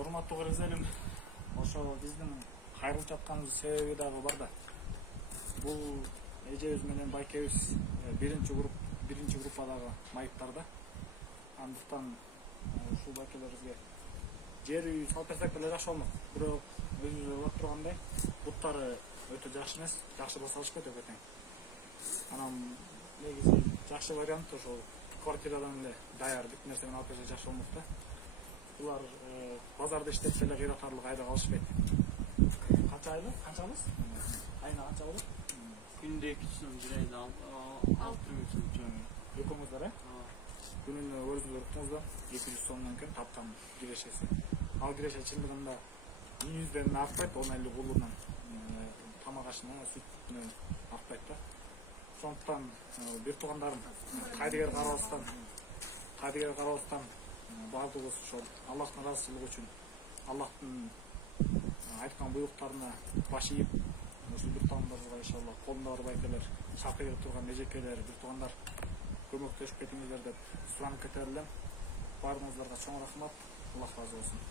урматтуу көрөрмандарым, ошо биздин кайрылып жатканыбыз себеби дагы бар да. Бул эжебиз менен байкебиз биринчи группадагы майыптар да. Андыктан ушул байкелерибизге жер үй салып берсек деле жакшы болмок. Бирок өзүбүз ойлоп тургандай, буттары өтө жакшы эмес, жакшы болсо алышпайт экен. Анан негизи жакшы вариант ошол квартирадан эле даяр бүт нерсени алып берсе жакшы болмок да. Булар базарда иштеп деле кыйратарлык айда калышпайт. Канча айлы? Канчабыз? Айына канча болот? Күндө 2 сом, бир айда 6 сом. Экөөңүздөр, күнүнө өзүңүз уктуңуз да 200 сомдон кем таптан кирешеси. Ал киреше чындыгында 100ден артпайт, 10-50 кулунан тамак ашына, сүтүнө артпайт да. Ошондуктан бир туугандарым кайдыгер карабастан баардыгыбыз ошол Аллахтын ыраазычылыгы үчүн, Аллахтын айткан буйруктарына баш ийип, ушул бир туугандарга иншалла колунда бар байкелер, чакырып турган эжекелер, бир туугандар көмөктөшүп кетиңиздер деп суранып кетер элем. Баарыңыздарга чоң рахмат. Аллах разы болсун.